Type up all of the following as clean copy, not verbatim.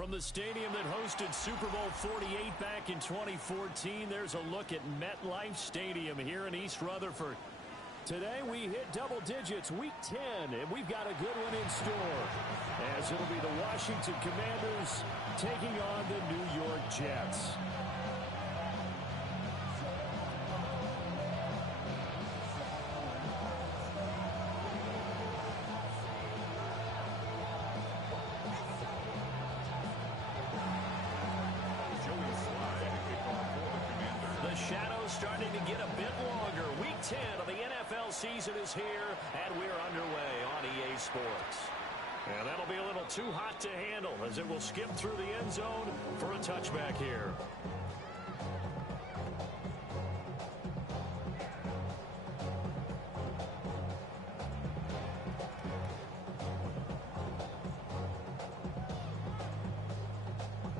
From the stadium that hosted Super Bowl 48 back in 2014, there's a look at MetLife Stadium here in East Rutherford. Today we hit double digits, Week 10, and we've got a good one in store, as it'll be the Washington Commanders taking on the New York Jets. The shadow's starting to get a bit longer. Week 10 of the NFL season is here, and we're underway on EA Sports. And that'll be a little too hot to handle as it will skip through the end zone for a touchback here.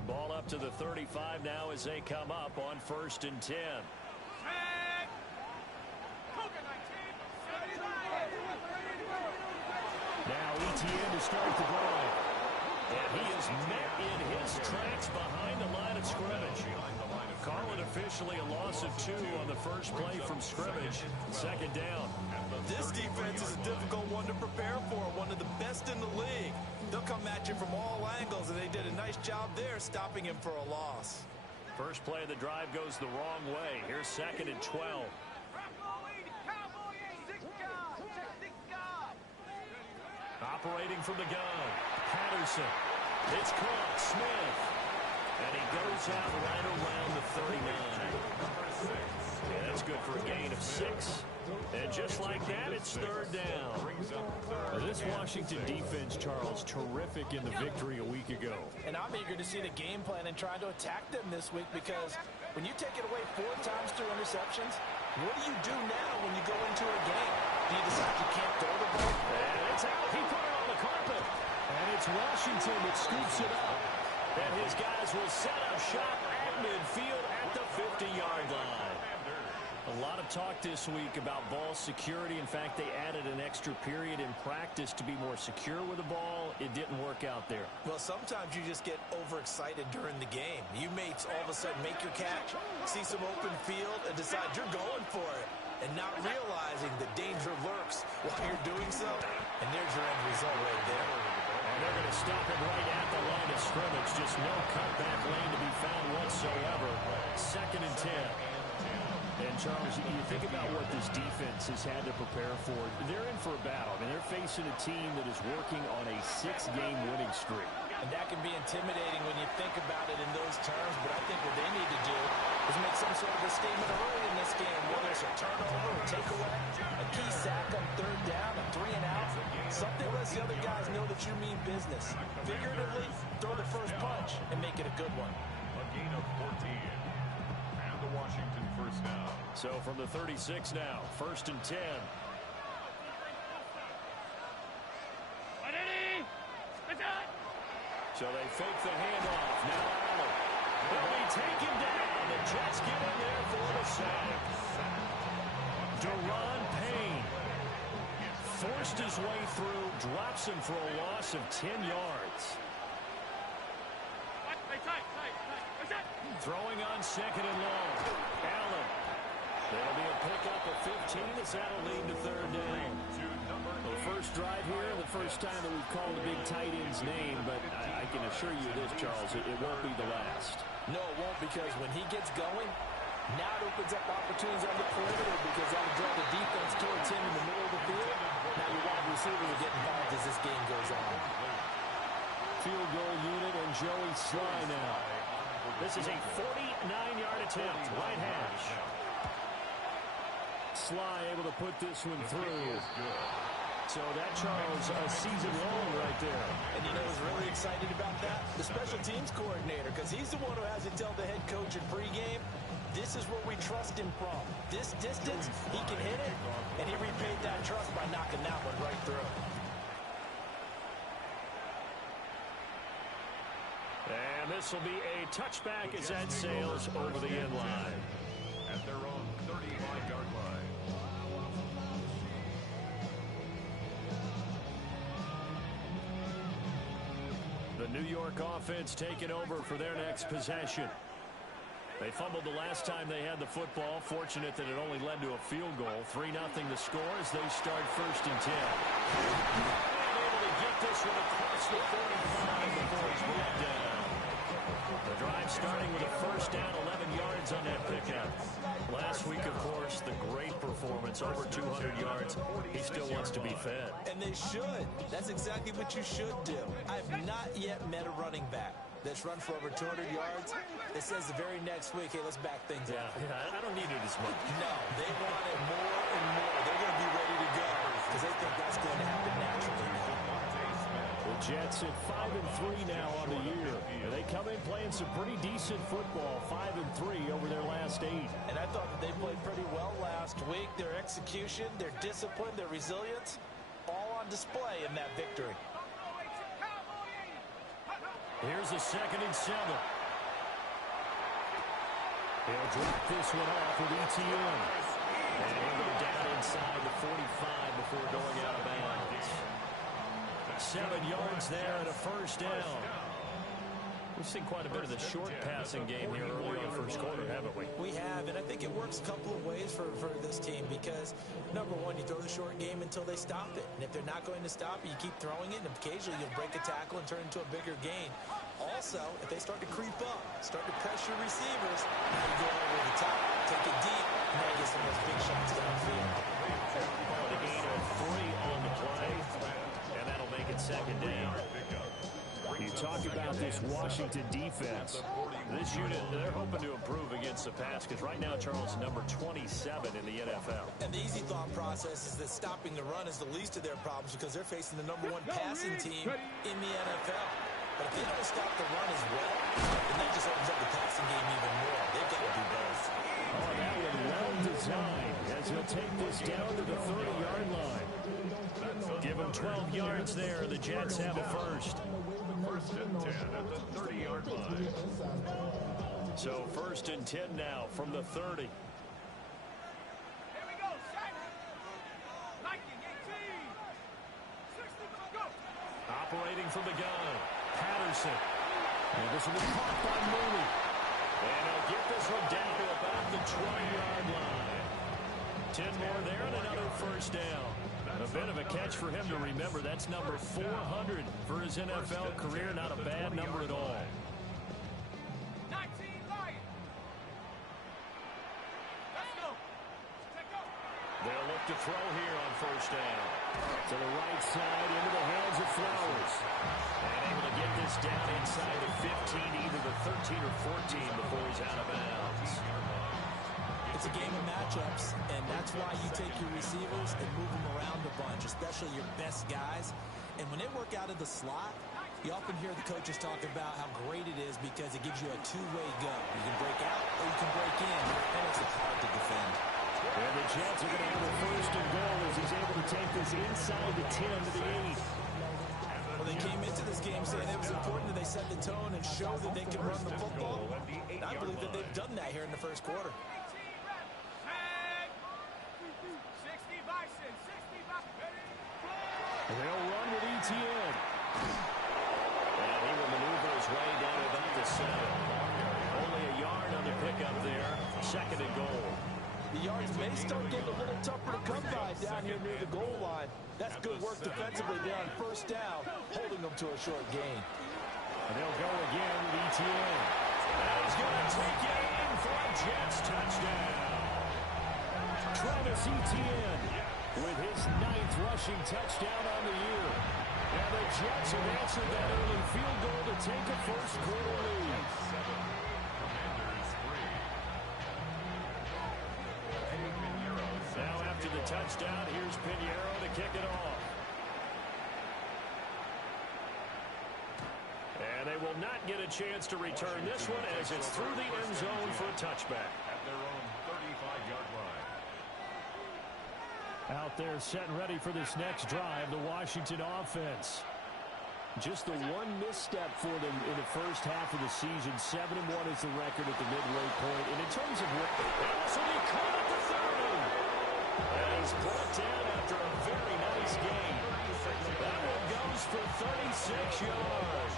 Ball up to the 35 now as they come up on 1st and 10. Now ETN to start the drive. And he is met in his tracks behind the line of scrimmage. Call it officially a loss of 2 on the first play from scrimmage. 2nd down. This defense is a difficult one to prepare for, one of the best in the league. They'll come at you from all angles, and they did a nice job there stopping him for a loss. First play of the drive goes the wrong way. Here's 2nd and 12. Operating from the gun, Patterson. It's caught, Smith. And he goes out right around the 39. And that's good for a gain of 6. And just like that, it's 3rd down. This Washington defense, Charles, terrific in the victory a week ago. And I'm eager to see the game plan and try to attack them this week, because when you take it away 4 times through interceptions, what do you do now when you go into a game? Do you decide you can't throw the ball? And it's out. He put it on the carpet. And it's Washington that scoops it up. And his guys will set up shop at midfield at the 50-yard line. A lot of talk this week about ball security. In fact, they added an extra period in practice to be more secure with the ball. It didn't work out there. Well, sometimes you just get overexcited during the game. You mates all of a sudden make your catch, see some open field, and decide you're going for it, and not realizing the danger lurks while you're doing so. And there's your end result right there. And they're going to stop it right at the line of scrimmage. Just no cutback lane to be found whatsoever. 2nd and 10. And, Charles, you think about what this defense has had to prepare for. They're in for a battle. I mean, they're facing a team that is working on a 6-game winning streak. And that can be intimidating when you think about it in those terms, but I think what they need to do is make some sort of a statement early in this game, whether it's a turnover, a takeaway, a key sack on 3rd down, a 3 and out, something lets the other guys know that you mean business. Figuratively, throw the first punch and make it a good one. A gain of 14. The Washington first down. So from the 36 now, 1st and 10. So they fake the handoff. Now Allen. He'll be taken down. The Jets get in there for the sack. Deron Payne forced his way through, drops him for a loss of 10 yards. Throwing on 2nd and long. Allen. There'll be a pickup of 15 as that'll lead to 3rd down. The first drive here, the first time that we've called a big tight end's name, but I can assure you this, Charles, it won't be the last. No, it won't, because when he gets going, now it opens up opportunities on the perimeter, because that'll draw the defense towards him in the middle of the field. Now your wide receivers are getting involved as this game goes on. Field goal unit and Joey Sly now. This is a 49-yard attempt, right hash. Sly able to put this one through. So that, Charles, a season long right there. And you know who's really excited about that? The special teams coordinator, because he's the one who has to tell the head coach in pregame, this is where we trust him from. This distance, he can hit it, and he repaid that trust by knocking that one right through. And this will be a touchback as that sails over the end line. At their own 35-yard line. The New York offense taking over for their next possession. They fumbled the last time they had the football. Fortunate that it only led to a field goal. 3-0 the score as they start 1st and 10. And able to get this one across the 45 before he's brought down. The drive starting with a 1st down, 11 yards on that pickup. Last week, of course, the great performance, over 200 yards. He still wants to be fed. And they should. That's exactly what you should do. I've not yet met a running back that's run for over 200 yards that says the very next week, hey, let's back things up. Yeah, I don't need it as much. No, they want it more and more. They're going to be ready to go because they think that's going to happen naturally now. The Jets at 5-3 now on the year. And they come in playing some pretty decent football, 5-3 over their last 8. And I thought that they played pretty well last week. Their execution, their discipline, their resilience, all on display in that victory. Here's a 2nd and 7. He'll drop this one off with ETN. And he'll go down inside the 45 before going out of bounds. 7 yards there and a 1st down. We've seen quite a bit of the short passing game here early on 1st quarter, haven't we? We have, and I think it works a couple of ways for this team because, number one, you throw the short game until they stop it. And if they're not going to stop it, you keep throwing it, and occasionally you'll break a tackle and turn it into a bigger gain. Also, if they start to creep up, start to pressure receivers, now you go over the top, take it deep, and now you get some of those big shots downfield. A gain of 3 on the play, and that'll make it 2nd down. You talk about this Washington defense. This unit, they're hoping to improve against the pass because right now, Charles, number 27 in the NFL. And the easy thought process is that stopping the run is the least of their problems because they're facing the number 1 passing team in the NFL. But if they don't stop the run as well, then that just opens up the passing game even more. They've got to do both. Oh, that one well designed as he'll take this down to the 30-yard line. Give him 12 yards there. The Jets have a 1st. 1st and 10 at the 30-yard line. So 1st and 10 now from the 30. Operating from the gun, Patterson. And this will be caught by Mooney. And he'll get this one down to about the 20-yard line. 10 more there and another 1st down. A bit of a catch for him to remember. That's number 400 for his NFL career. Not a bad number at all. They'll look to throw here on 1st down. To the right side, into the hands of Flowers. And able to get this down inside the 15, either the 13 or 14 before he's out of bounds. It's a game of matchups, and that's why you take your receivers and move them around a bunch, especially your best guys. And when they work out of the slot, you often hear the coaches talk about how great it is because it gives you a two-way go. You can break out or you can break in, and it's hard to defend. And the Jets are going to have a 1st and goal as he's able to take this inside the 10 to the 8. Well, they came into this game saying it was important that they set the tone and show that they can run the football. And I believe that they've done that here in the 1st quarter. They'll run with ETN. And he will maneuver his way down about the 7. Only a yard on the pickup there. 2nd and goal. The yards may start getting a little tougher to come by down here near the goal line. That's good work defensively there on 1st down, holding them to a short gain. And they'll go again with ETN. And he's going to take it in for a Jets touchdown. Travis Etienne with his 9th rushing touchdown on the year. And the Jets have answered that early field goal to take a 1st quarter lead. Now after the touchdown, here's Pinheiro to kick it off. And they will not get a chance to return this one as it's through the end zone for a touchback. At their own 35-yard line. Out there set and ready for this next drive, the Washington offense. Just the one misstep for them in the 1st half of the season. 7-1 is the record at the midway point. And in terms of what... This will be caught at the 30. And he's brought down after a very nice game. That one goes for 36 yards.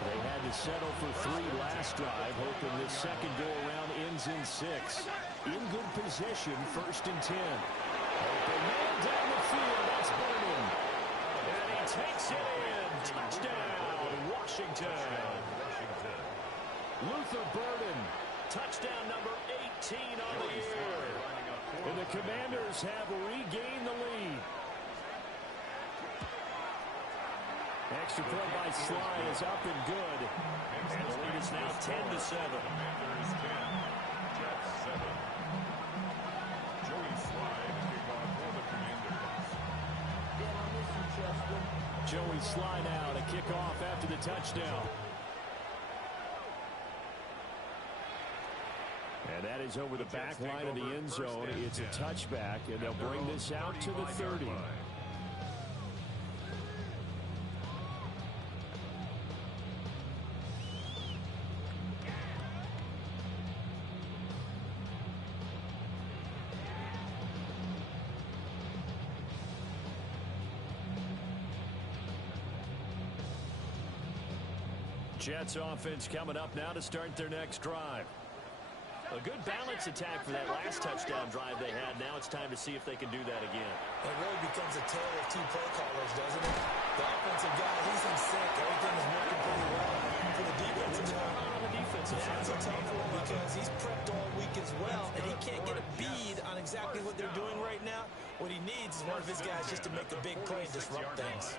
They had to settle for 3 last drive, hoping this second go-around ends in 6. In good position, 1st and 10. Open man down the field, that's Burden. And he takes it in. Touchdown, Washington. Luther Burden, touchdown number 18 on the year. And the Commanders have regained the lead. Extra point by Sly is up and good. And the lead is now 10-7. Commanders 10, Jets 7. Joey Sly to kick off for the Commanders. Joey Sly now to kick off after the touchdown. And that is over the back line of the end zone. It's a touchback, and they'll bring this out to the 30. Jets offense coming up now to start their next drive. A good balance attack for that last touchdown drive they had. Now it's time to see if they can do that again. It really becomes a tale of 2 play callers, doesn't it? The offensive guy, he's in sync. Everything is working pretty well. For the defensive guy, on the defensive side. it's a tough one because he's prepped all week as well, and he can't get a bead on exactly what they're doing right now. What he needs is one of his guys just to make a big play and disrupt things.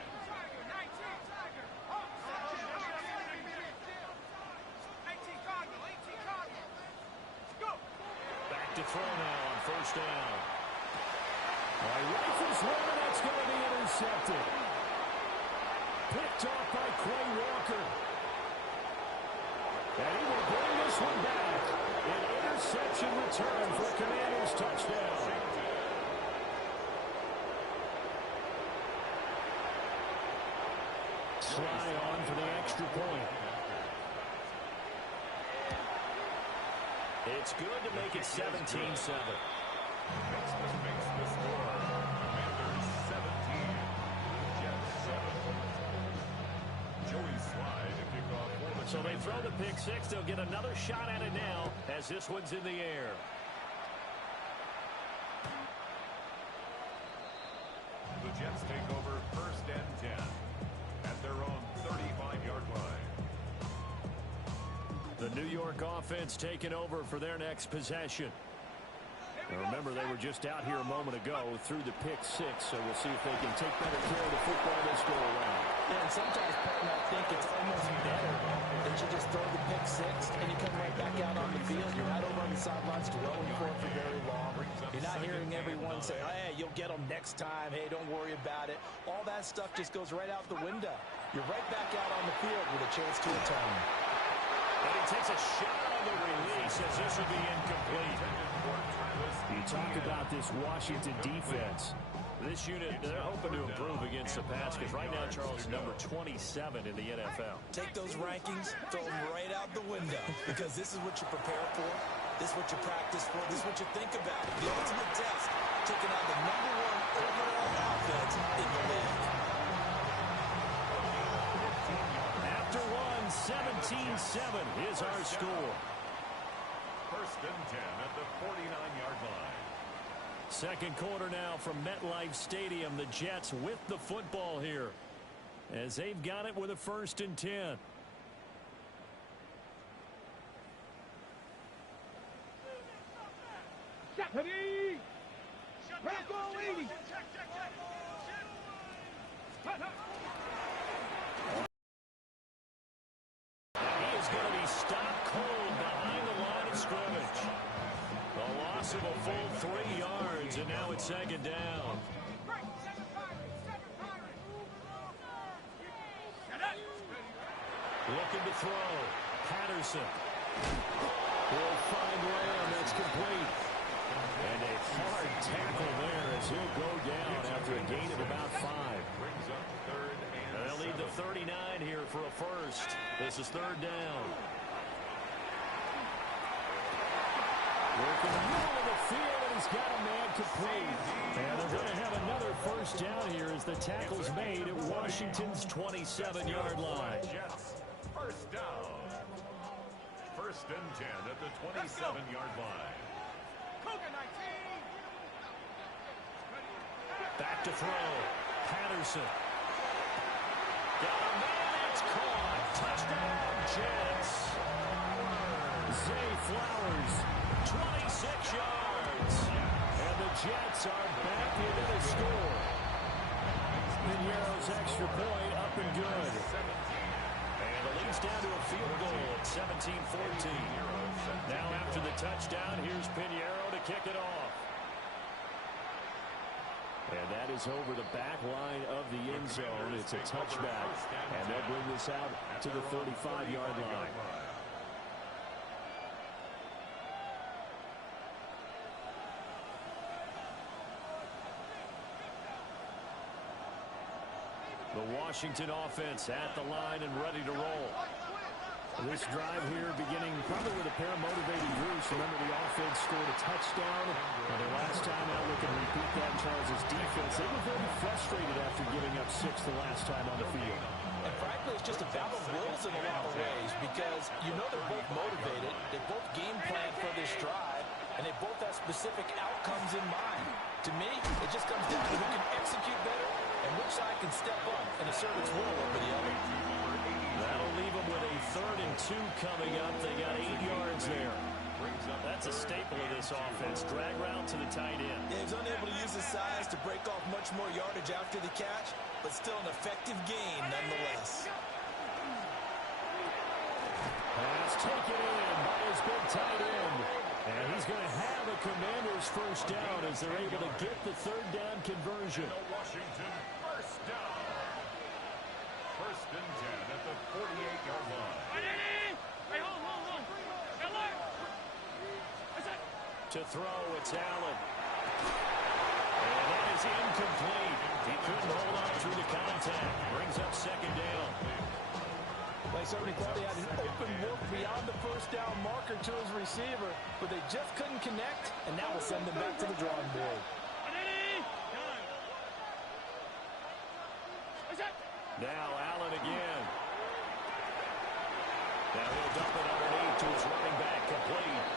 To throw now on 1st down. Rifles one, and that's going to be intercepted. Picked off by Quay Walker. And he will bring this one back. An interception return for a Commanders touchdown. Sly on for the extra point. It's good to make it 17-7. Makes the score. Commanders 17, Jets 7. Joey Sly to kick off for the So they throw the pick 6. They'll get another shot at it now as this one's in the air. The Jets take over 1st and 10 at their own 35-yard line. The New York offense taking over for their next possession. Now remember, they were just out here a moment ago through the pick 6, so we'll see if they can take better care of the football this go around. Yeah, and sometimes, partner, I think it's almost better that you just throw the pick 6 and you come right back out on the field. You're not over on the sidelines dwelling for it for very long. You're not hearing everyone say, hey, you'll get them next time. Hey, don't worry about it. All that stuff just goes right out the window. You're right back out on the field with a chance to atone. And he takes a shot on the release as this will be incomplete. You talk about this Washington defense. This unit, they're hoping to improve against the pass because right now Charles is number 27 in the NFL. Take those rankings, throw them right out the window because this is what you prepare for. This is what you practice for. This is what you think about. The ultimate test, taking out the #1 overall offense in the league. After one, 17-7 is our score. 1st and 10 at the 49-yard line. Second quarter now from MetLife Stadium. The Jets with the football here as they've got it with a 1st and 10. He is going to be stopped cold behind the line of scrimmage. A loss of a full 3 yards, and now it's 2nd down. Looking to throw. Patterson will find Lamb. That's complete. And a hard tackle there as he'll go down after a gain of about 5. Brings up 3rd and They'll lead the 39 here for a first. This is 3rd down. Working the middle of the field, and he's got a man complete. And they're going to have another first down here as the tackle's made at Washington's 27-yard line. First down. First and 10 at the 27-yard line. Back to throw. Patterson. Got a man. It's caught. Touchdown, Jets. Zay Flowers, 26 yards. And the Jets are back into the score. Piñeiro's extra point up and good. And the lead's down to a field goal at 17-14. Now after the touchdown, here's Piñeiro to kick it off. And that is over the back line of the end zone. It's a touchback. And they'll bring this out to the 35-yard line. The Washington offense at the line and ready to roll. This drive here beginning probably with a pair of motivated groups. Remember, the offense scored a touchdown. And their last time out, we can repeat that in Charles' defense. They were very frustrated after giving up 6 the last time on the field. And frankly, it's just a battle of wills in a lot of ways because you know they're both motivated. They both game plan for this drive, and they both have specific outcomes in mind. To me, it just comes down to who can execute better and which side can step up and assert its will over the other. That'll leave them with a 3rd and 2 coming up. They got 8 yards there. That's a staple of this offense. Drag route to the tight end. Yeah, he's unable to use his size to break off much more yardage after the catch, but still an effective gain nonetheless. Pass taken in by his big tight end. And he's going to have a Commander's first down as they're able to get the 3rd down conversion. Washington first down. First and 10 at the 48-yard line. To throw, it's Allen. And that is incomplete. He couldn't hold on through the contact. Brings up 2nd down. They certainly thought he had an open look beyond the first down marker to his receiver, but they just couldn't connect, and now we'll send them back to the drawing board. Now Allen again. Now he'll dump it underneath to his running back, complete.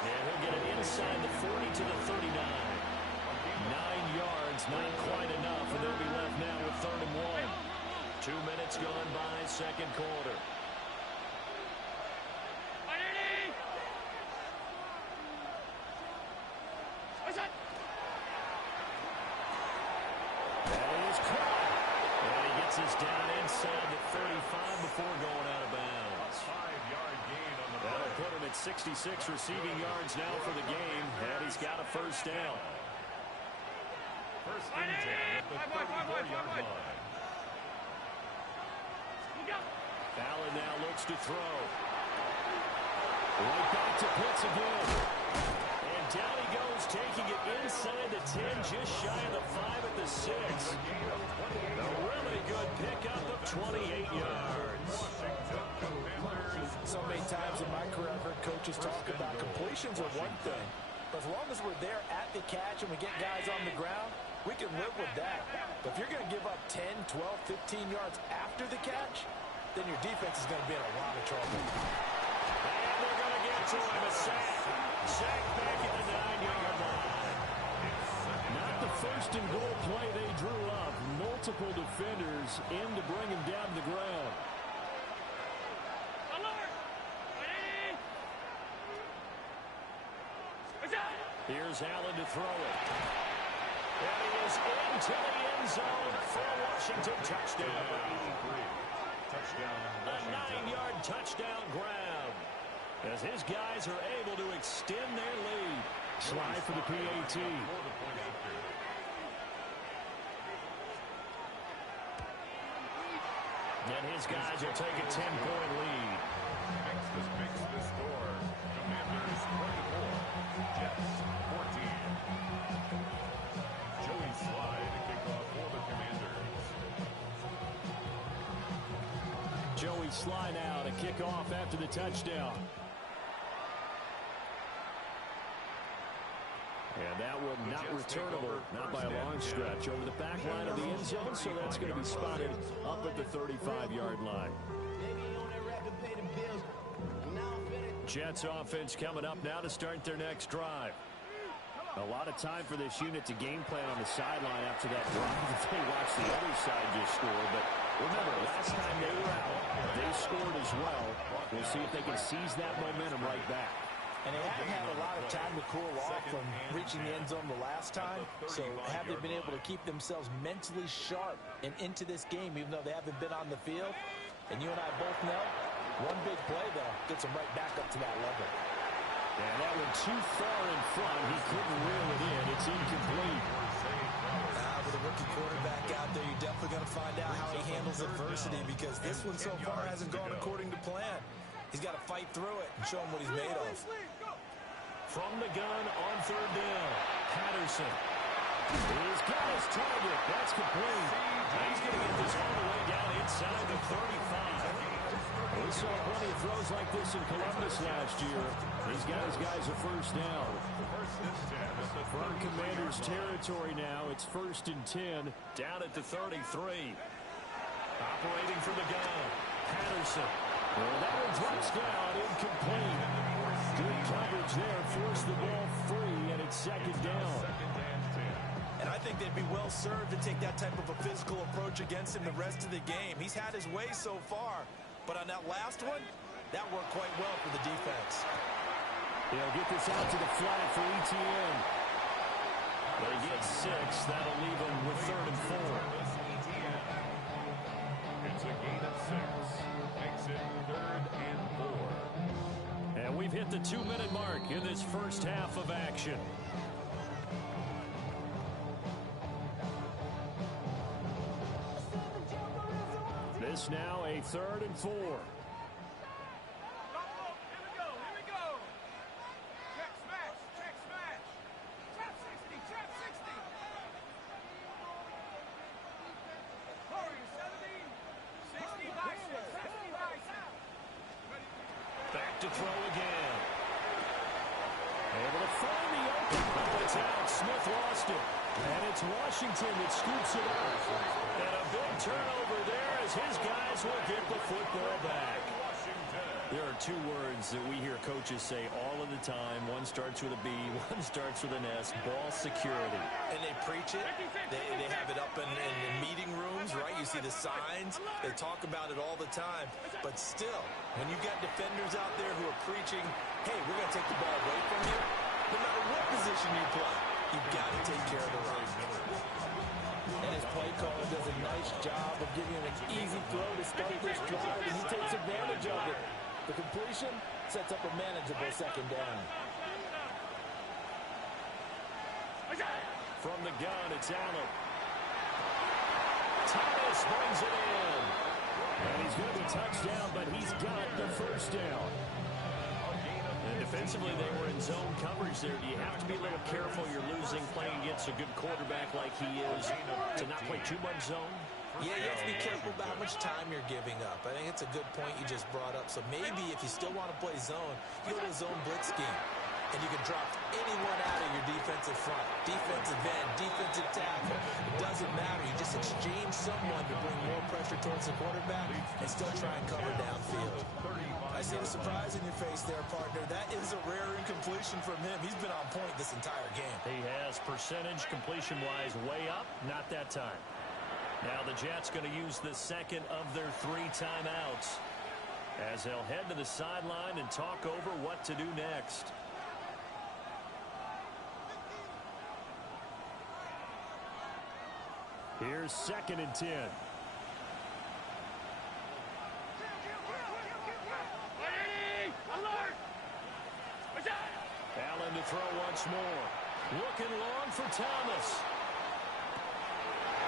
And he'll get it inside the 40 to the 39. 9 yards, not quite enough, and they'll be left now with 3rd and 1. 2 minutes gone by, 2nd quarter. That is caught. And he gets us down inside the 35 before going out of bounds. 5-yard gain on the That'll put him at 66 receiving yards now for the game, and he's got a first down. First and 10 at the 34-yard line. Allen now looks to throw. Right back to Pitts again. And down he goes, taking it inside the 10, just shy of the 5 at the 6. A really good pickup of 28 yards. So many times in my career I've heard coaches talk about completions are one thing, but as long as we're there at the catch and we get guys on the ground, we can live with that. But if you're going to give up 10, 12, 15 yards after the catch, then your defense is going to be in a lot of trouble. And they're going to get to him, a sack. Sack back at the 9-yard line. Not the first and goal play they drew up. Multiple defenders in to bring him down to the ground. Here's Allen to throw it. And he is into the end zone for a Washington touchdown. A 9-yard touchdown grab as his guys are able to extend their lead. Slide for the PAT. And his guys will take a 10-point lead. Makes the score. Commanders 24, Jets 14. Joey Slye to kick off for the Commanders. Joey Slye now to kick off after the touchdown. And that one not returnable, not by a long stretch, over the back line of the end zone, so that's going to be spotted up at the 35-yard line. Jets offense coming up now to start their next drive. A lot of time for this unit to game plan on the sideline after that drive that they watched the other side just score. But remember, last time they were out, they scored as well. We'll see if they can seize that momentum right back. And they haven't had a lot of time to cool off from reaching the end zone the last time. So have they been able to keep themselves mentally sharp and into this game, even though they haven't been on the field? And you and I both know, one big play, though, gets them right back up to that level. And that went too far in front. He couldn't reel it in. It's incomplete. With a rookie quarterback out there, you're definitely going to find out how he handles adversity, because this one so far hasn't gone according to plan. He's got to fight through it and show him what he's made of. From the gun on third down, Patterson. He's got his target. That's complete. He's going to get this all the way down inside the 35. We saw plenty of throws like this in Columbus last year. He's got his guys a first down. From Commanders territory now, it's 1st and 10. Down at the 33. Operating from the gun, Patterson. Well, that one drops down, incomplete. Good coverage there, forced the ball free, and it's 2nd down. And I think they'd be well served to take that type of a physical approach against him the rest of the game. He's had his way so far, but on that last one, that worked quite well for the defense. They'll get this out to the flat for ETN. They get 6. That'll leave them with 3rd and 4. It's a gain of 6. Makes it 3rd and 4. And we've hit the 2-minute mark in this first half of action. This now a 3rd and 4. Back to throw again. Able to find the open. Oh, it's out. Smith lost it. And it's Washington that scoops it up. And a big turnover there as his guys will get the football back. There are 2 words that we hear coaches say all of the time. One starts with a B, one starts with an S. Ball security. And they preach it. They have it up in meeting rooms, right? You see the signs. They talk about it all the time. But still, when you've got defenders out there who are preaching, hey, we're going to take the ball away from you, no matter what position you play, you've got to take care of the run. And his play caller does a nice job of giving him an easy throw to start this drive, and he takes advantage of it. The completion sets up a manageable 2nd down. From the gun, it's Allen. Thomas brings it in. And he's going to be touchdown, but he's got the first down. And defensively, they were in zone coverage there. Do you have to be a little careful? You're losing playing against a good quarterback like he is to not play too much zone? Yeah, you have to be careful about how much time you're giving up. I think it's a good point you just brought up. So maybe if you still want to play zone, you go to a zone blitz scheme. And you can drop anyone out of your defensive front. Defensive end, defensive tackle. It doesn't matter. You just exchange someone to bring more pressure towards the quarterback and still try and cover downfield. I see the surprise in your face there, partner. That is a rare incompletion from him. He's been on point this entire game. He has percentage completion-wise way up. Not that time. Now the Jets going to use the 2nd of their 3 timeouts as they'll head to the sideline and talk over what to do next. Here's 2nd and 10. Allen to throw once more. Looking long for Thomas.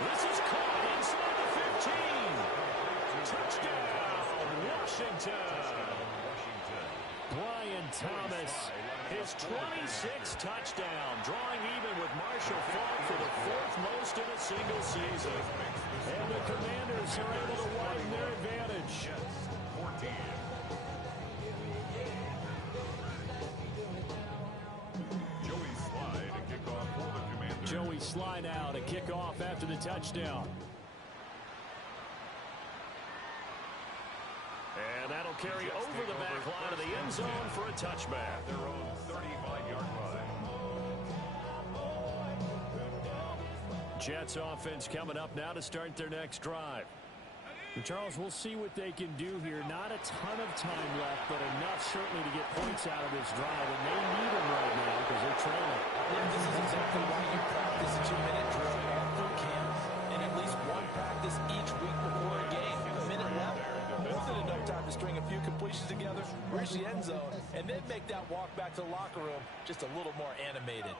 This is caught inside the 15. Touchdown, Washington. Brian Thomas, his 26th touchdown, drawing even with Marshall Faulk for the 4th most in a single season. And the Commanders are able to widen their advantage. Joey Slide to kick baseline now to kick off after the touchdown. And that'll carry over the back line of the end zone for a touchback. Their own 35-yard line. Jets offense coming up now to start their next drive. And Charles, we'll see what they can do here. Not a ton of time left, but enough certainly to get points out of this drive. And they need them right now because they're trailing. Yeah, this is exactly why you practice a 2-minute drill all through camp and at least one practice each week before a game. A minute left, more than enough time to string a few completions together, reach the end zone, and then make that walk back to the locker room just a little more animated.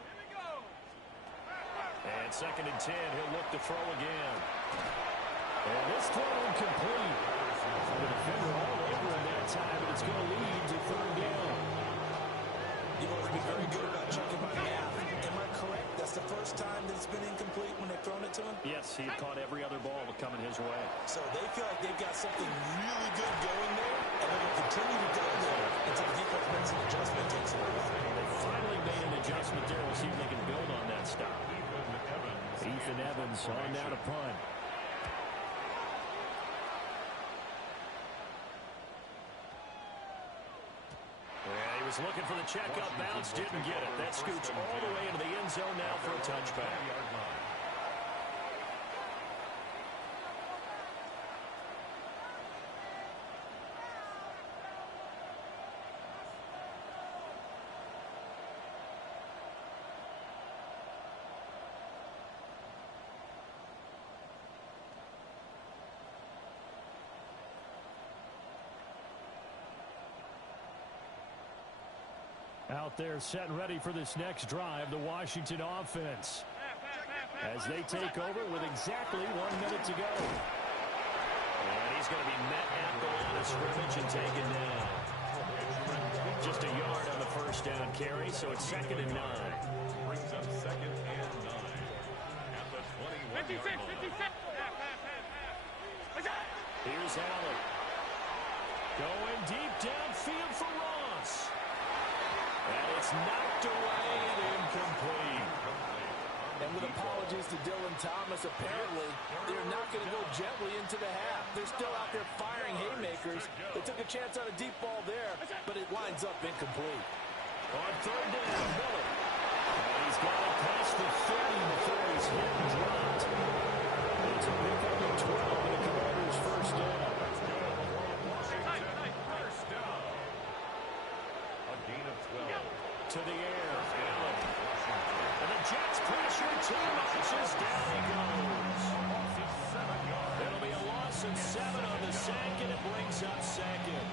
And 2nd and 10, he'll look to throw again. And this throw incomplete. The defender all over him that time, but it's going to lead to 3rd down. You've always been very good about checking my math. Am I correct? That's the first time that it's been incomplete when they've thrown it to him? Yes, he caught every other ball coming his way. So they feel like they've got something really good going there, and they're going to continue to go there until the defense makes an adjustment, takes it away. They finally made an adjustment there. We'll see if they can build on that stop. Ethan Evans on now to punt. Yeah, he was looking for the checkup bounce, didn't get it. That scoots all the way into the end zone now for a touchback. Out there set and ready for this next drive, the Washington offense. As they take over with exactly 1 minute to go. And he's going to be met at the line of scrimmage and taken down. Just a yard on the first down carry, so it's 2nd and 9. Brings up 2nd and 9 at the 21-yard line. Here's Allen. Going deep downfield for Ross. And it's knocked away and incomplete. And with apologies to Dylan Thomas, apparently they're not going to go gently into the half. They're still out there firing haymakers. They took a chance on a deep ball there, but it winds up incomplete. On 3rd down, Miller. And he's got it past the 30 before he's hit and dropped. It's a pickup of 12 and the Commanders' first down. To the air, Allen. And the Jets pressure, 2 marches, down he goes. It'll be a loss of 7 on the sack, and it brings up 2nd.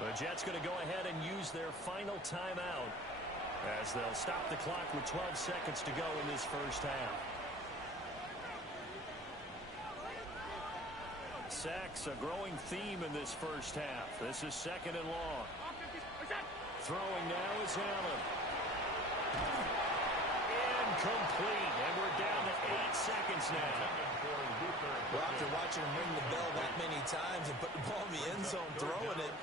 The Jets going to go ahead and use their final timeout as they'll stop the clock with 12 seconds to go in this first half. Sacks, a growing theme in this first half. This is 2nd and long. Throwing now is Allen. Incomplete, and we're down to 8 seconds now. Well, after watching him ring the bell that many times and put the ball in the end zone throwing it,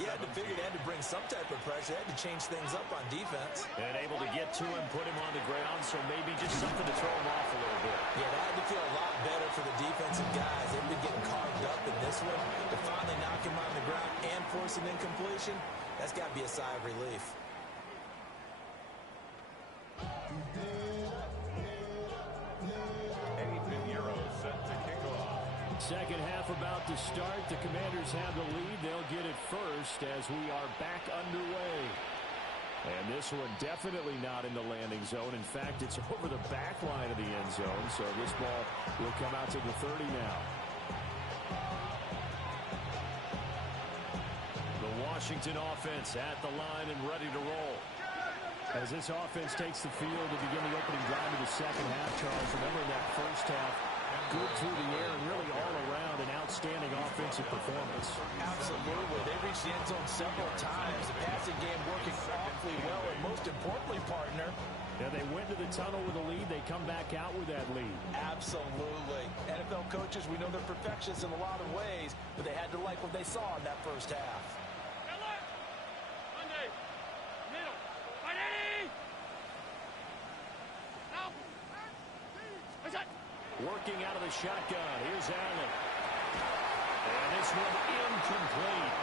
he had to figure they had to bring some type of pressure. They had to change things up on defense. And able to get to him, put him on the ground, so maybe just something to throw him off a little bit. Yeah, that had to feel a lot better for the defensive guys. They've been getting carved up in this one. To finally knock him on the ground and force an incompletion, that's got to be a sigh of relief. Second half about to start. The Commanders have the lead. They'll get it first as we are back underway. And this one definitely not in the landing zone. In fact, it's over the back line of the end zone. So this ball will come out to the 30 now. The Washington offense at the line and ready to roll. As this offense takes the field to begin the opening drive of the second half, Charles, remember in that first half, good through the air and really all around an outstanding offensive performance. Absolutely. They reached the end zone several times. The passing game working awfully well, and most importantly, partner, yeah, they went to the tunnel with a lead. They come back out with that lead. Absolutely. NFL coaches, we know they're perfectionists in a lot of ways, but they had to like what they saw in that first half. Working out of the shotgun. Here's Allen. And this one incomplete.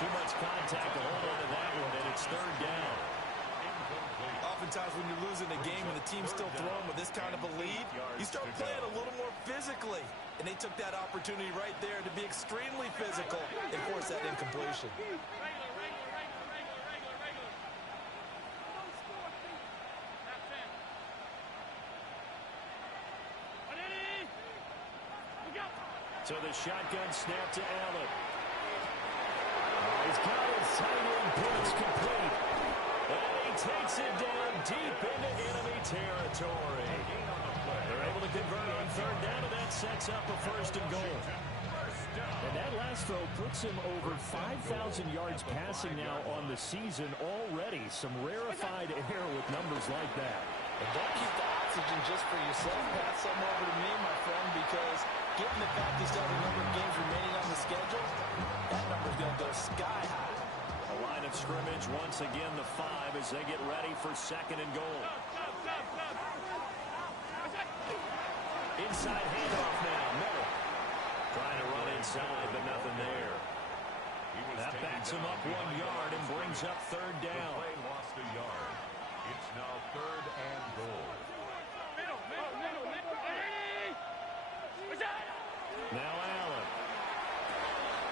Too much contact to hold on to that one, and it's third down. Oftentimes when you're losing a game and the team's still throwing with this kind of a lead, you start playing a little more physically. And they took that opportunity right there to be extremely physical and force that incompletion. So the shotgun snap to Allen. He's got it tight end, blitz complete. And he takes it down deep into enemy territory. They're able to convert on third down, and that sets up a first and goal. And that last throw puts him over 5,000 yards passing now on the season already. Some rarefied air with numbers like that. And don't keep the oxygen just for yourself. Pass some over to me, my friend, because given the fact he still has a number of games remaining on the schedule, that number's going to go sky high. A line of scrimmage once again, the 5 as they get ready for second and goal. Inside handoff now, middle. Trying to run inside, but nothing there. That backs him up 1 yard and brings up third down. The play lost a yard. It's now third and goal. Now Allen.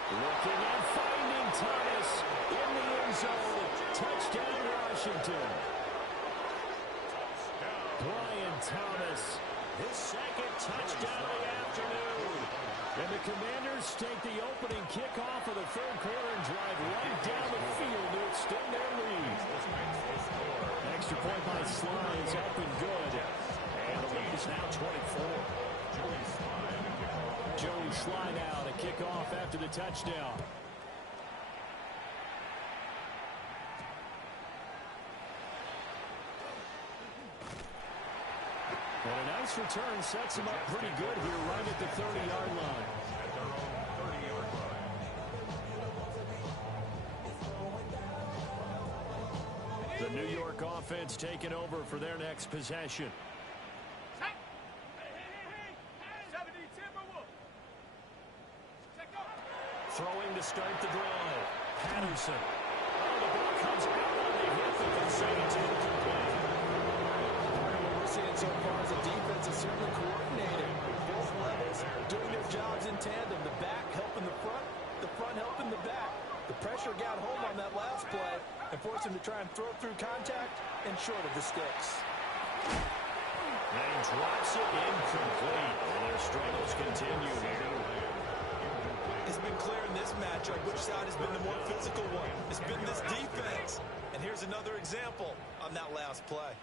Looking and finding Thomas in the end zone. Touchdown, Washington. Brian Thomas, his second touchdown of the afternoon. And the Commanders take the opening kickoff of the third quarter and drive right down the field to extend their lead. Extra point by Sly is up and good. And the lead is now 24. Joey Sly now to kick off after the touchdown. And a nice return sets him up pretty good here right at the 30-yard line. At their own 30-yard line. The New York offense taking over for their next possession. Throwing to start the drive. Patterson. Oh, the ball comes out on the hip. They can say it's incomplete. Part of what we're seeing so far is the defense is certainly coordinated. Both levels doing their jobs in tandem. The back helping the front helping the back. The pressure got home on that last play and forced him to try and throw through contact and short of the sticks. And he drops it incomplete. And their struggles continue here. It's been clear in this matchup which side has been the more physical one. It's been this defense. And here's another example on that last play.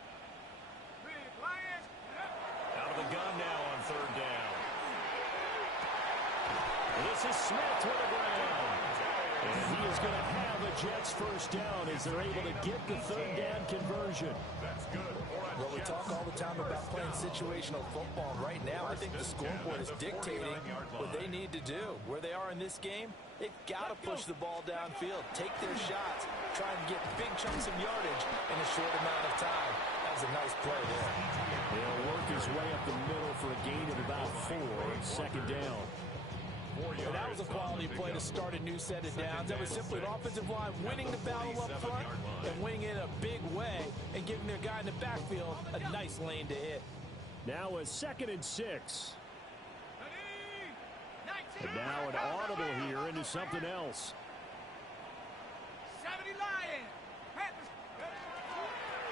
Out of the gun now on third down. This is Smith with a ground. And he is going to have the Jets first down as they're able to get the third down conversion. That's good. Well, we talk all the time about playing situational football. Right now, I think the scoreboard is dictating what they need to do. Where they are in this game, they've got to push the ball downfield, take their shots, try and get big chunks of yardage in a short amount of time. That was a nice play there. He'll work his way up the middle for a gain of about 4, second down. And that was a quality play to start a new set of downs. That was simply the offensive line winning the battle up front and winning it in a big way and giving their guy in the backfield a nice lane to hit. Now a 2nd and 6. And now an audible here into something else. 70 Lions.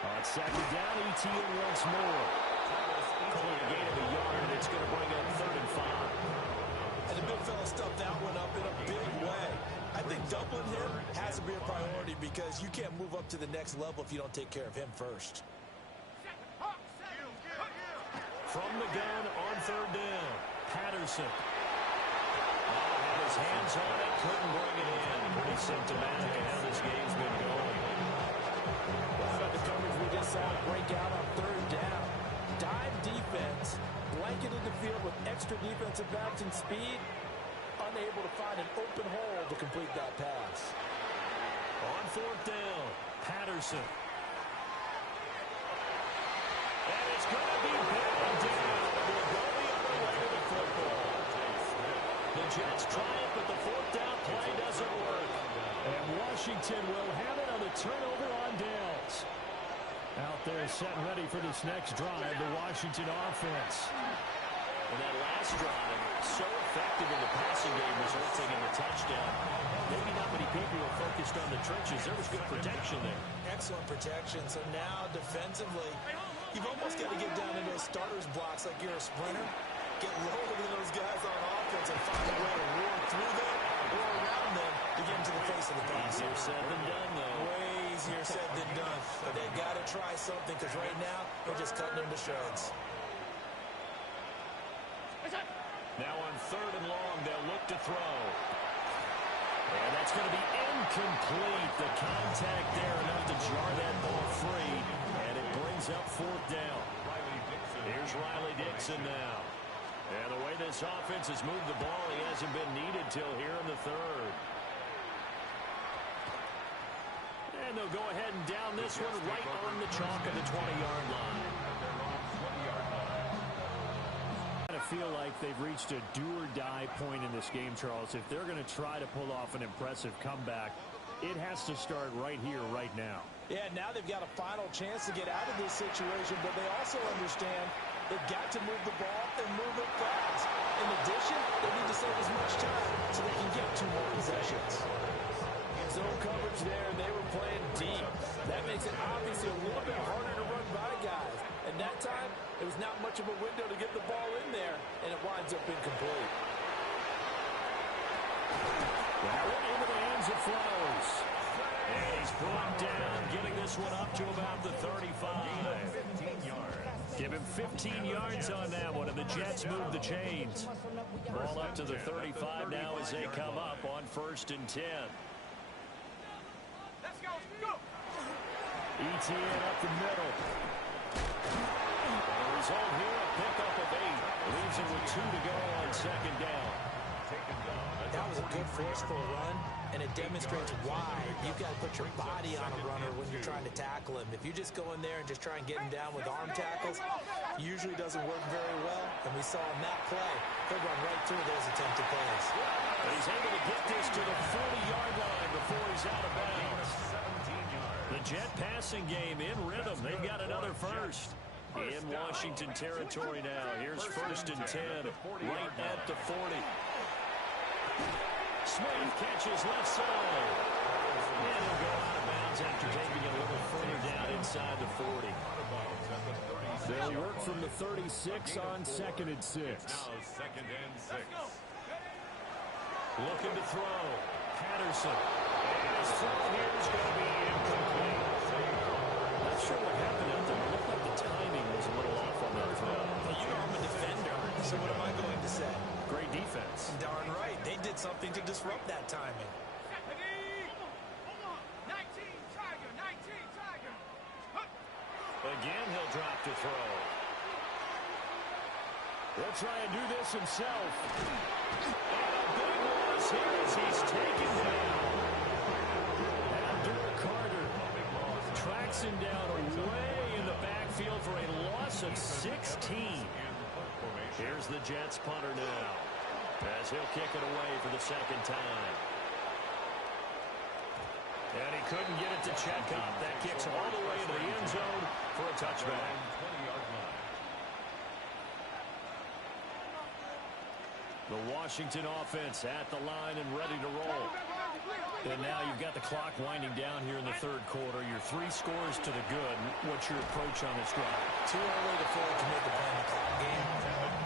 On second down, ETN once more. Calling a gain of a yard, and it's going to bring up 3rd and 5. And the big fella stuffed that one up in a big way. I think doubling him has to be a priority because you can't move up to the next level if you don't take care of him first. From the gun on third down. Patterson. Had his hands on it, couldn't bring it in. Pretty symptomatic of how this game's been going. How about the coverage we just saw break out on third down? Dive defense, blanketed the field with extra defensive backs and speed, unable to find an open hole to complete that pass. On fourth down, Patterson. And it's going to be batted down. We'll go the other way to the football. The Jets try it, but the fourth down play doesn't work. And Washington will have it on the turnover on downs. Out there set and ready for this next drive, the Washington offense. And that last drive, so effective in the passing game, resulting in the touchdown. Maybe not many people are focused on the trenches. There was good protection there. Excellent protection. So now, defensively, you've almost got to get down in those starters blocks like you're a sprinter. Get lower than those guys on offense and find a way to roar through them or around them to get into the face of the pass. Easier said than done, though. Way easier said than done. But they've got to try something because right now, they're just cutting them to shreds. Now on third and long, they'll look to throw. And that's going to be incomplete. The contact there enough to jar that ball free. And it brings up fourth down. Here's Riley Dixon now. And the way this offense has moved the ball, he hasn't been needed till here in the third. And they'll go ahead and down this one right on the chalk of the 20-yard line. I feel like they've reached a do-or-die point in this game, Charles. If they're going to try to pull off an impressive comeback, it has to start right here, right now. Yeah, now they've got a final chance to get out of this situation, but they also understand they've got to move the ball and move it fast. In addition, they need to save as much time so they can get 2 more possessions. Zone coverage there, and they were playing deep. That makes it obviously a little bit harder to run by guys. And that time, it was not much of a window to get the ball in there, and it winds up incomplete. That one into the hands of Flowers. And he's brought down, getting this one up to about the 35. Give him 15 yards on that one, and the Jets move the chains. Ball up to the 35 now as they come up on 1st and 10. Let's go. ETN up the middle. The result here, a pickup of 8. Leaves it with 2 to go on 2nd down. That was a good forceful run, and it demonstrates why you've got to put your body on a runner when you're trying to tackle him. If you just go in there and just try and get him down with arm tackles, usually doesn't work very well. And we saw in that play, he'll run right through those attempted plays. And he's able to get this to the 40-yard line before he's out of bounds. The Jet passing game in rhythm. They've got another first. In Washington territory now. Here's 1st and 10, right at the 40. Smith catches left side. And he'll go out of bounds after taking it a little further down inside the 40. They'll work from the 36 on 2nd and 6. Now 2nd and 6. Looking to throw. Patterson. And his throw here is going to be incomplete. Not sure what happened out there. It looked like the timing was a little off on that throw. You know, I'm a defender, so what am I going to say? Great defense. Darn right. They did something to disrupt that timing. 19 Tiger. Again, he'll drop to throw. He'll try and do this himself. And a big loss here as he's taken down. Abdul Carter tracks him down away in the backfield for a loss of 16. Here's the Jets punter now, as he'll kick it away for the 2nd time. And he couldn't get it to check up. That kicks all the way into the end zone for a touchback. The Washington offense at the line and ready to roll. And now you've got the clock winding down here in the 3rd quarter. Your 3 scores to the good. What's your approach on this drive? Too early to fully commit to playing the clock game.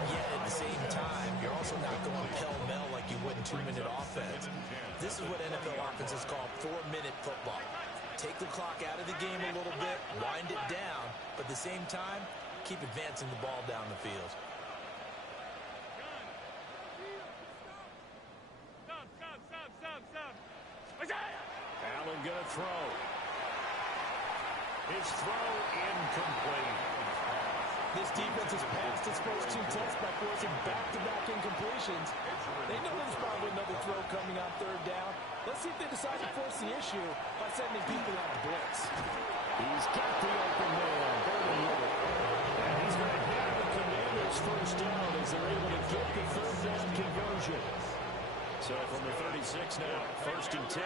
Yet at the same time, you're also not going pell-mell like you would in 2-minute offense. This is what NFL offenses call 4-minute football. Take the clock out of the game a little bit, wind it down, but at the same time, keep advancing the ball down the field. throw. His throw incomplete. This defense has passed its first two tests by forcing back-to-back incompletions. They know there's probably another throw coming on third down. Let's see if they decide to force the issue by sending people on a blitz. He's got the open man. And he's going to have the Commanders first down as they're able to get the third down conversion. So from the 36 now, first and 10.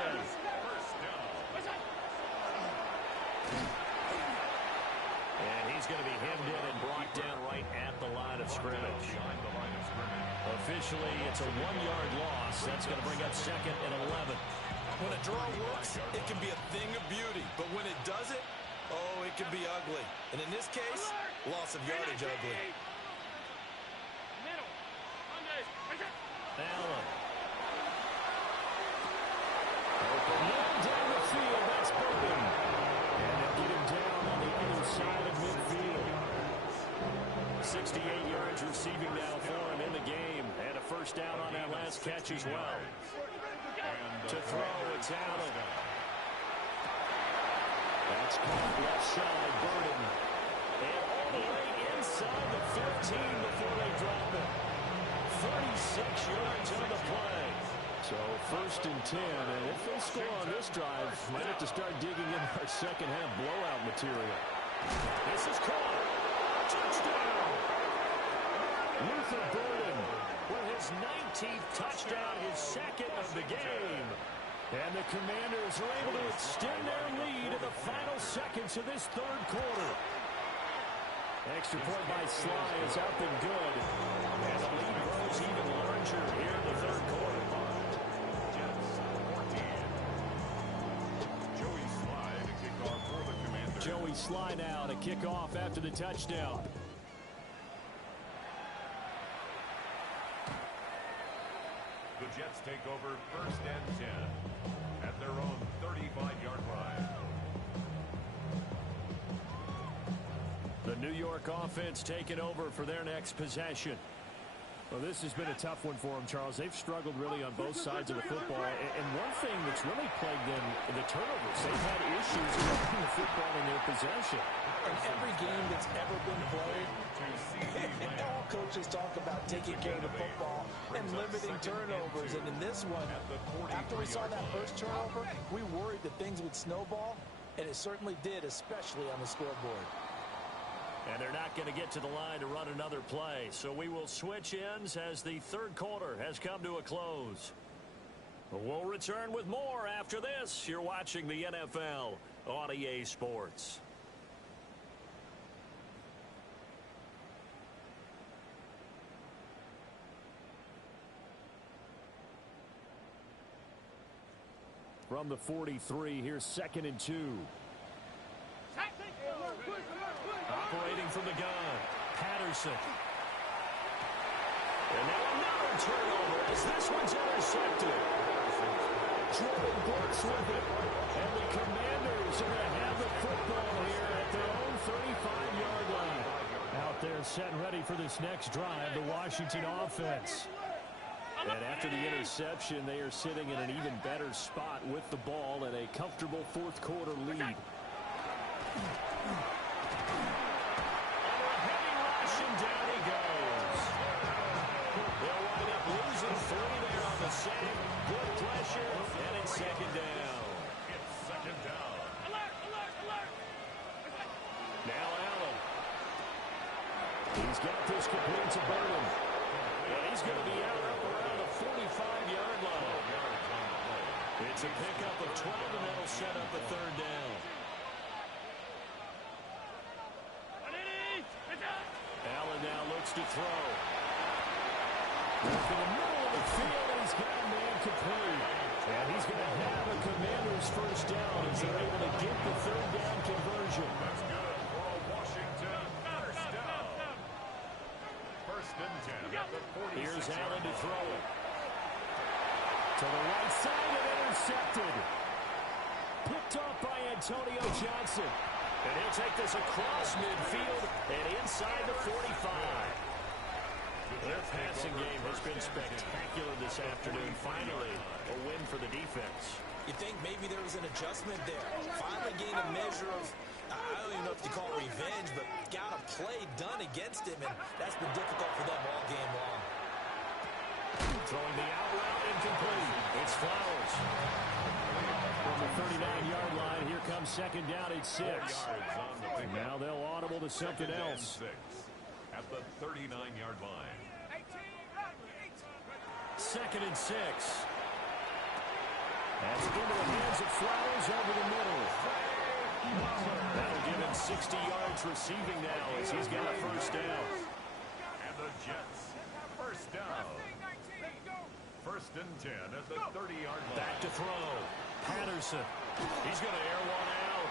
And he's going to be hemmed in and brought down right at the line of scrimmage. Officially, it's a 1-yard loss. That's going to bring up second and 11. When a draw works, it can be a thing of beauty. But when it doesn't, oh, it can be ugly. And in this case, loss of yardage ugly. Allen. Open man down the field. That's Burden. And they'll get him down on the other side of midfield. 68 yards receiving now for him in the game. And a first down on that last catch as well. To throw, it's Allen. That's caught left side, Burden. And all the way inside the 15 before they drop it. 36 yards on the play. So first and 10, and if they score on this drive, might have to start digging in our second half blowout material. This is caught. Touchdown! Luther Burden with his 19th touchdown, his second of the game. And the Commanders are able to extend their lead in the final seconds of this third quarter. Extra point by Sly is up and good. And the lead grows even larger here in the third quarter. Joey Sly now to kick off after the touchdown. The Jets take over first and 10 at their own 35-yard line. The New York offense taking over for their next possession. Well, this has been a tough one for them, Charles. They've struggled really on both sides of the football. And one thing that's really plagued them, the turnovers. They've had issues getting the football in their possession. In every game that's ever been played, all coaches talk about taking care of the football and limiting turnovers. And in this one, after we saw that first turnover, we worried that things would snowball, and it certainly did, especially on the scoreboard. And they're not going to get to the line to run another play. So we will switch ends as the third quarter has come to a close. We'll return with more after this. You're watching the NFL on EA Sports. From the 43, here's second and 2. Operating from the gun, Patterson. And now another turnover as this one's intercepted. Jordan Brooks with it. And the Commanders are going to have the football here at their own 35-yard line. Out there set and ready for this next drive, the Washington offense. And after the interception, they are sitting in an even better spot with the ball and a comfortable fourth quarter lead. Down he goes. They'll wind up losing 3 there on the sack. Good pressure, and it's second down. It's second down. Alert, alert, alert. Now Allen. He's got this complete to Burden. And he's going to be out up around the 45-yard line. It's a pickup of 12, and that'll set up a third down. Allen now looks to throw. Look in the middle of the field, and he's got a man complete. And he's going to have a Commanders first down as they're able to get the third down conversion. That's good for a Washington first down. First and 10 at the 46. Here's Allen to throw it. To the right side and intercepted. Picked off by Antonio Johnson. And he'll take this across midfield and inside the 45. Their passing game has been spectacular this afternoon. Finally, a win for the defense. You think maybe there was an adjustment there. Finally gained a measure of, I don't even know if you call it revenge, but got a play done against him, and that's been difficult for them all game long. Throwing the out route incomplete. It's Flowers. From the 39-yard line, here comes second down at 6. Now they'll audible to something else. At the 39-yard line. 2nd and 6. That's into the hands of Flowers over the middle. That'll give him 60 yards receiving now as he's got a first down. And the Jets, first down. 1st and 10 at the 30-yard line. Back to throw. Patterson. He's going to air one out.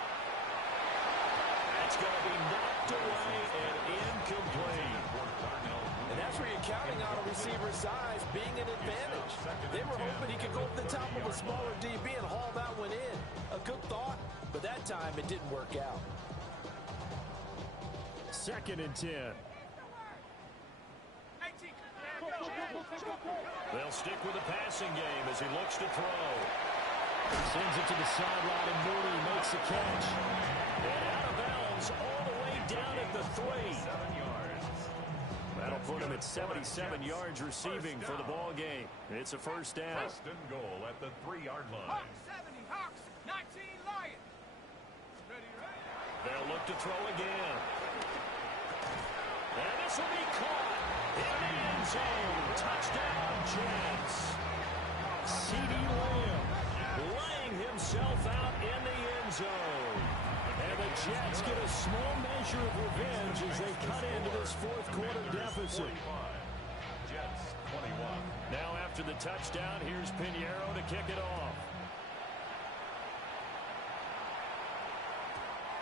That's going to be knocked away and incomplete. And that's where you're counting on a receiver's size being an advantage. They were hoping he could go over the top of a smaller DB and haul that one in. A good thought, but that time it didn't work out. 2nd and 10. They'll stick with the passing game as he looks to throw. Sends it to the sideline, and Mooney makes the catch. And out of bounds all the way down at the 3. 7 yards. That'll put him at 77 yards receiving for the ball game. It's a first down. 1st and goal at the 3-yard line. Hawks 70, Hawks 19, Lions. Ready. They'll look to throw again. And this will be caught in the end zone. Touchdown, Jets. CeeDee Lamb laying himself out in the end zone. And the Jets get a small measure of revenge as they cut into this 4th quarter deficit. Jets 21. Now after the touchdown, here's Pinheiro to kick it off.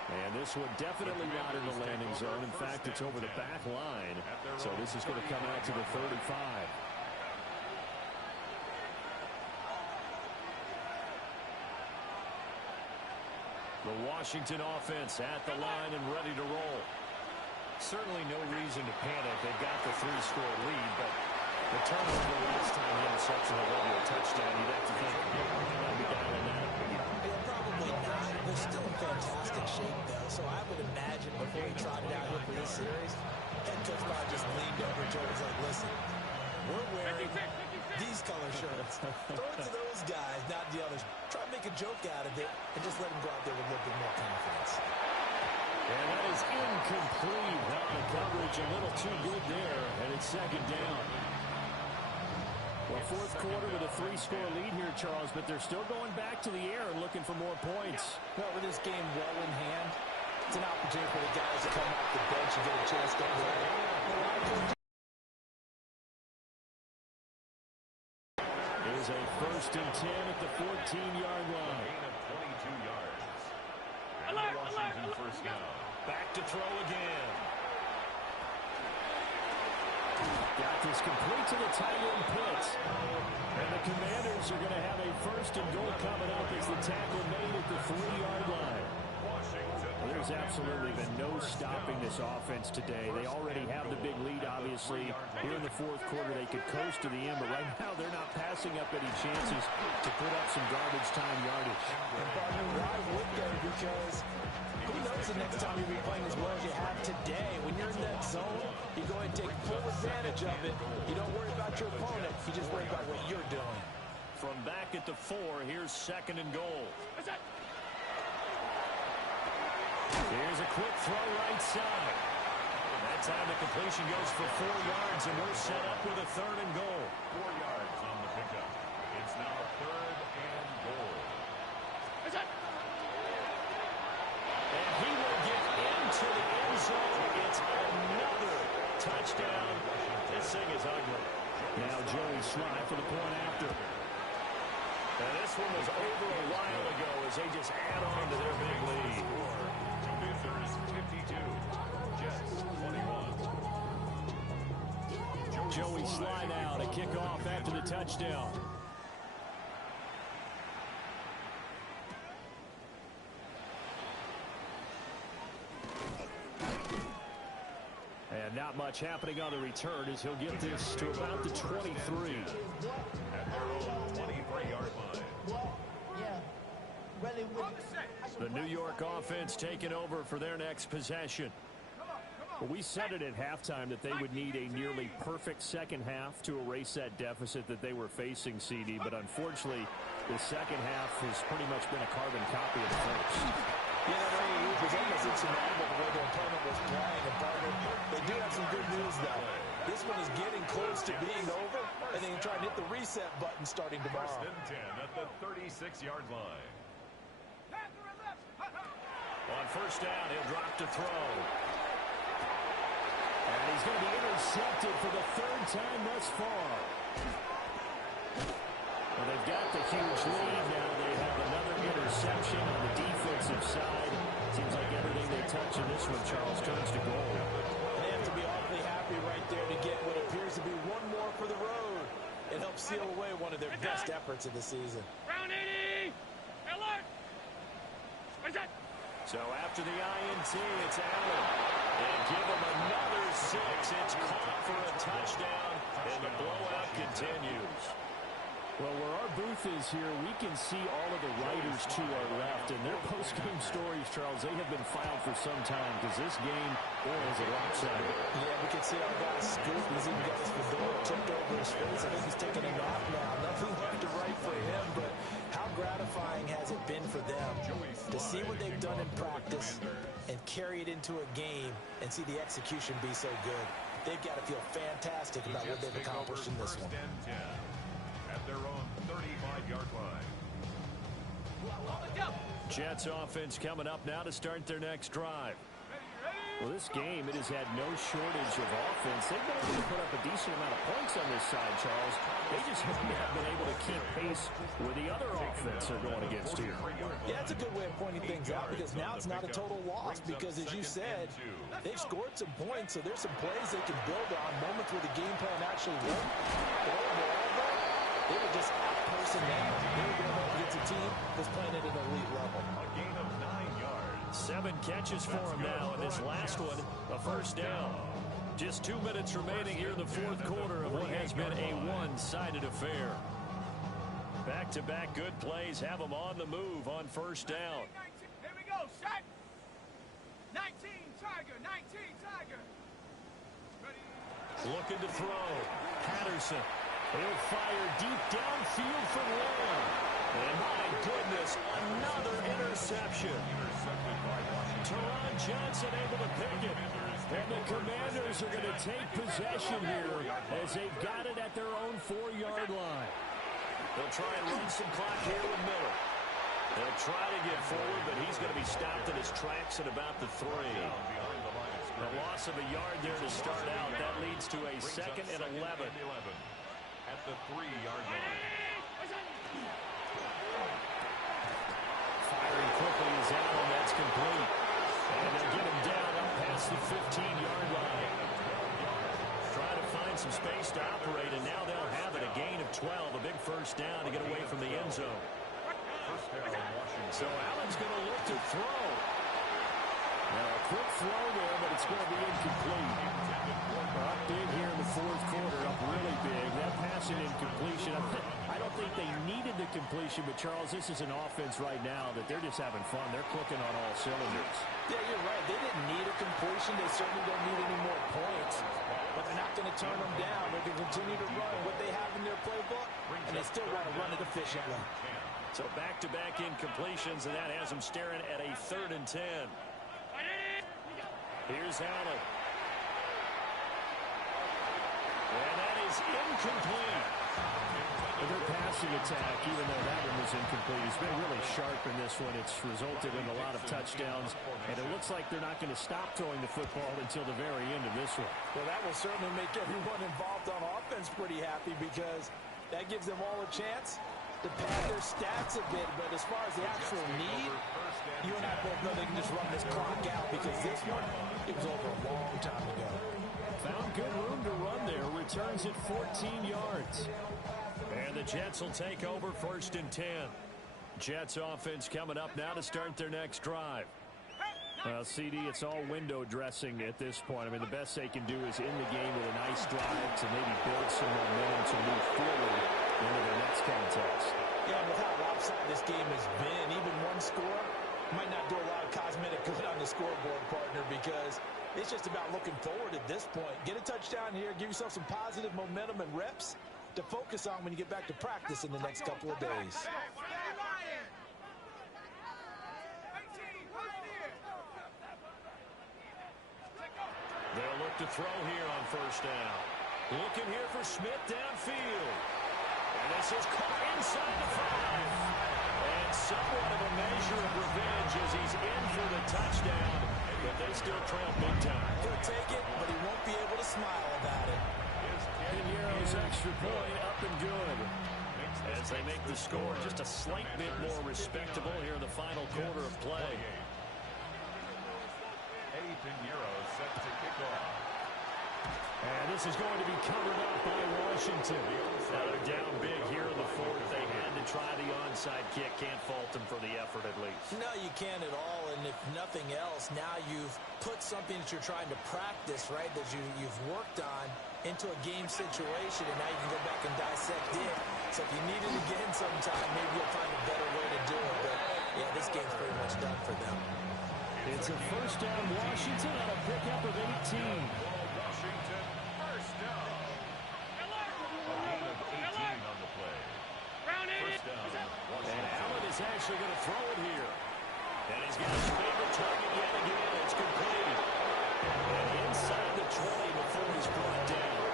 And this one definitely not in the landing zone. In fact, it's over the back line. So this is going to come out to the 35. The Washington offense at the line and ready to roll. Certainly no reason to panic. They've got the 3-score lead, but the turnover last time the interception will go to a touchdown. You'd have to think they might be dialing that up again. Yeah, probably not. They're still in fantastic shape, though, so I would imagine before he trotted out here for this series, head coach probably just leaned over to him and was like, listen, we're wearing these color shirts. Throw it to those guys, not the others. Try to make a joke out of it and just let them go out there with a little bit more confidence. And that is incomplete on the coverage. A little too good there, and it's second down. Well, 4th quarter with a 3-score lead here, Charles, but they're still going back to the air and looking for more points. Well, with this game well in hand, it's an opportunity for the guys to come off the bench and get a chance to play. It is a 1st and 10 at the 14-yard line. Gain of 22 yards. And the Washington first down. Back to throw again. Got this complete to the tight end Pitts. And the Commanders are going to have a 1st and goal coming up as the tackle made at the 3-yard line. There's absolutely been no stopping this offense today. They already have the big lead, obviously. Here in the 4th quarter, they could coast to the end, but right now they're not passing up any chances to put up some garbage time yardage. And partner, why would they? Because who knows the next time you'll be playing as well as you have today. When you're in that zone, you go ahead and take full advantage of it. You don't worry about your opponent. You just worry about what you're doing. From back at the 4, here's 2nd and goal. Here's a quick throw right side. That time the completion goes for 4 yards, and we're set up with a 3rd and goal. 4 yards on the pickup. It's now 3rd and goal. And he will get into the end zone. It's another touchdown. This thing is ugly. Now Joey Slye for the point after. And this one was over a while ago as they just add on to their big lead. Panthers 52. Jets 21. Joey Slye now to kick off after the touchdown. And not much happening on the return as he'll get this to about the 23. At their own 23-yard line. The New York offense taking over for their next possession. Well, we said it at halftime that they would need a nearly perfect second half to erase that deficit that they were facing, CD. But unfortunately, the second half has pretty much been a carbon copy of the first. Yeah, it was almost insurmountable the way their opponent was playing. And partner, they do have some good news, though. This one is getting close to being over, and they can try and hit the reset button starting tomorrow. First and 10 at the 36-yard line. On first down, he'll drop to throw. And he's going to be intercepted for the third time thus far. Well, they've got the huge lead now. They have another interception on the defensive side. Seems like everything they touch in this one, Charles, turns to gold. And they have to be awfully happy right there to get what appears to be one more for the road. It helps seal away one of their best efforts of the season. Round 80! Alert! So after the INT, it's Allen. And give him another 6. It's caught for a touchdown, and the blowout continues. Well, where our booth is here, we can see all of the writers to our left. And their post-game stories, Charles, they have been filed for some time because this game, boy, is it lopsided. Yeah, we can see our guy Scoop. He's even got his fedora tipped over his face. I think he's taking a nap now. Nothing left to write for him, but how gratifying has it been for them to see what they've done in practice and carry it into a game and see the execution be so good. They've got to feel fantastic about what they've accomplished in this one. At their own 35-yard line. Jets offense coming up now to start their next drive. Well, this game, it has had no shortage of offense. They've been able to put up a decent amount of points on this side, Charles. They just haven't been able to keep pace with the other offense they're going against here. Yeah, that's a good way of pointing things out because now it's not a total loss because, as you said, they've scored some points, so there's some plays they can build on, moments where the game plan actually worked. But overall, though, they were just out-person them. They were going up against a team that's playing at an elite level. A gain of 9 yards. 7 catches for him now, and this last one, a first down. Just 2 minutes remaining here in the fourth quarter of what has been a one-sided affair. Back-to-back good plays have them on the move on first down. Here we go, shot! 19, Tiger, 19, Tiger! Ready? Looking to throw. Patterson. He'll fire deep downfield for Lamb. And my goodness, another interception. Teron Johnson able to pick it. And the Commanders are going to take possession here as they've got it at their own 4-yard line. They'll try and run some clock here with Miller. They'll try to get forward, but he's going to be stopped in his tracks at about the 3. A loss of a yard there to start out. That leads to a 2nd and 11. At the 3-yard line. Firing quickly is Allen. That's complete. And they'll get him down up past the 15-yard line. Try to find some space to operate, and now they'll have it. A gain of 12. A big first down to get away from the end zone. So Allen's going to look to throw. Now a quick throw there, but it's going to be incomplete. Up big here in the fourth quarter, up really big. That passing incompletion, I don't think they needed the completion, but Charles, this is an offense right now that they're just having fun. They're clicking on all cylinders. Yeah, you're right. They didn't need a completion. They certainly don't need any more points. But they're not going to turn them down. They're going to continue to run what they have in their playbook, and they still want to run it efficiently. So back-to-back incompletions, and that has them staring at a 3rd and 10. Here's Allen. And that is incomplete. Their passing attack, even though that one was incomplete, has been really sharp in this one. It's resulted in a lot of touchdowns, and it looks like they're not going to stop throwing the football until the very end of this one. Well, that will certainly make everyone involved on offense pretty happy because that gives them all a chance to pad their stats a bit. But as far as the actual need, you and I both know they can just run this clock out because this one, it was over a long time ago. Found good room to run there. Returns at 14 yards. And the Jets will take over 1st and 10. Jets offense coming up now to start their next drive. Well, CD, it's all window dressing at this point. I mean, the best they can do is in the game with a nice drive to maybe build some momentum to move forward into their next contest. Yeah, with how lopsided this game has been, even one score might not do a lot of cosmetic good on the scoreboard, partner, because it's just about looking forward at this point. Get a touchdown here, give yourself some positive momentum and reps to focus on when you get back to practice in the next couple of days. They'll look to throw here on first down. Looking here for Smith downfield. And this is caught inside the 5. And somewhat of a measure of revenge as he's in for the touchdown. But they still trail big time. He'll take it, but he won't be able to smile about it. Pinheiro's extra point up and good. As they make the score just a slight bit more respectable here in the final quarter of play. Eddie Pinheiro set to kick off. And this is going to be covered up by Washington. Now they're down big here in the fourth. They had to try the onside kick. Can't fault them for the effort at least. No, you can't at all. And if nothing else, now you've put something that you're trying to practice, right, that you've worked on into a game situation, and now you can go back and dissect it. So if you need it again sometime, maybe you'll find a better way to do it. But, yeah, this game's pretty much done for them. It's a first down Washington on a pickup of 18. Washington, first down. A gain of 18 on the play. First down, And Washington. Allen is actually going to throw it here. And he's got his favorite target yet again. It's complete. And inside the 20 before he's brought down.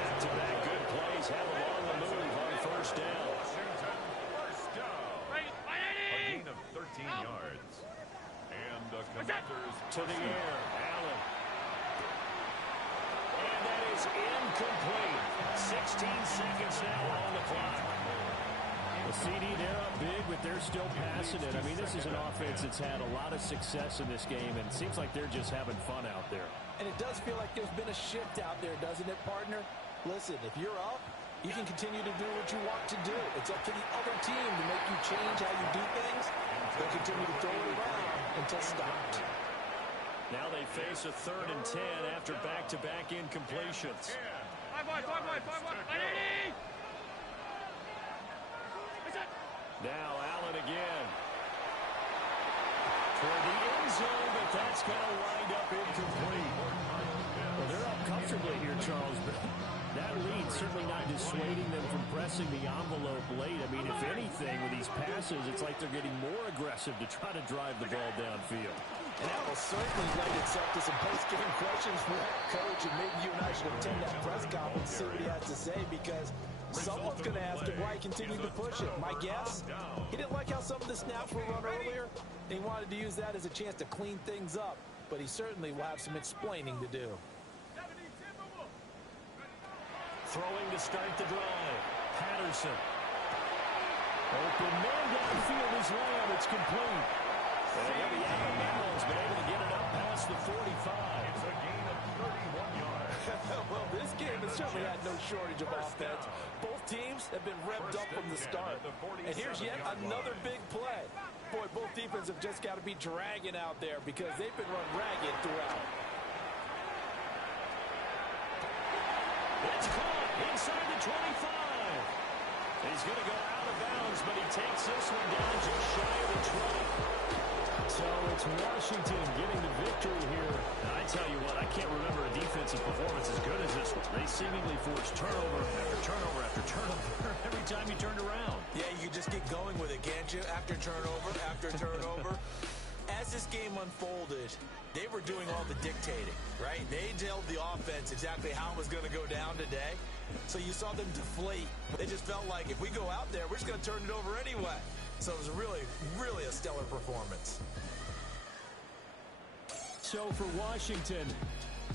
Back-to-back good plays have him on the move on first down. Washington, first down. A gain of 13 yards. And the Commanders To the air, Allen. And that is incomplete. 16 seconds now on the clock. The CD, they're up big, but they're still passing it. I mean, this is an offense that's had a lot of success in this game, and it seems like they're just having fun out there. And it does feel like there's been a shift out there, doesn't it, partner? Listen, if you're up, you can continue to do what you want to do. It's up to the other team to make you change how you do things. They'll continue to throw it around until stopped. Now they face a 3rd and 10 after back-to-back incompletions. Now Allen again. For the end zone, but that's going to wind up incomplete. Well, they're up comfortably here, Charles, but that lead certainly not dissuading them from pressing the envelope late. I mean, if anything, with these passes, it's like they're getting more aggressive to try to drive the ball downfield. And that will certainly lend itself to some post-game questions for that coach, and maybe you and I should attend that press conference and see what he has to say, because someone's going to ask him why he continued to push it. My guess, he didn't like how some of the snaps were run earlier, and he wanted to use that as a chance to clean things up, but he certainly will have some explaining to do. Throwing to start the drive. Patterson. Open man downfield is Lamb. It's complete. And he'll be out of bounds, but able to get it up past the 45. It's a gain of 31 yards. Well, this game has certainly had no shortage of offense. Both teams have been revved up from the start. And here's yet another big play. Boy, both defenses have just got to be dragging out there because they've been run ragged throughout. It's caught inside the 25. He's going to go out of bounds, but he takes this one down just shy of the 20. So it's Washington getting the victory here. And I tell you what, I can't remember a defensive performance as good as this one. They seemingly forced turnover after turnover after turnover every time you turned around. Yeah, you can just get going with it, can't you? After turnover. As this game unfolded, they were doing all the dictating, right? They told the offense exactly how it was going to go down today. So you saw them deflate. They just felt like if we go out there, we're just going to turn it over anyway. So it was really, really a stellar performance. So for Washington,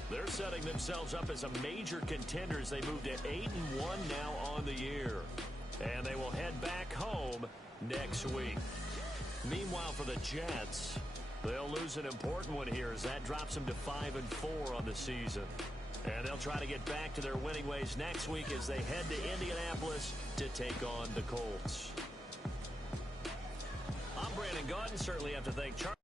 they're setting themselves up as a major contender as they move to 8-1 now on the year. And they will head back home next week. Meanwhile, for the Jets, they'll lose an important one here as that drops them to 5-4 on the season. And they'll try to get back to their winning ways next week as they head to Indianapolis to take on the Colts. I'm Brandon Gaudin. Certainly have to thank Charlie.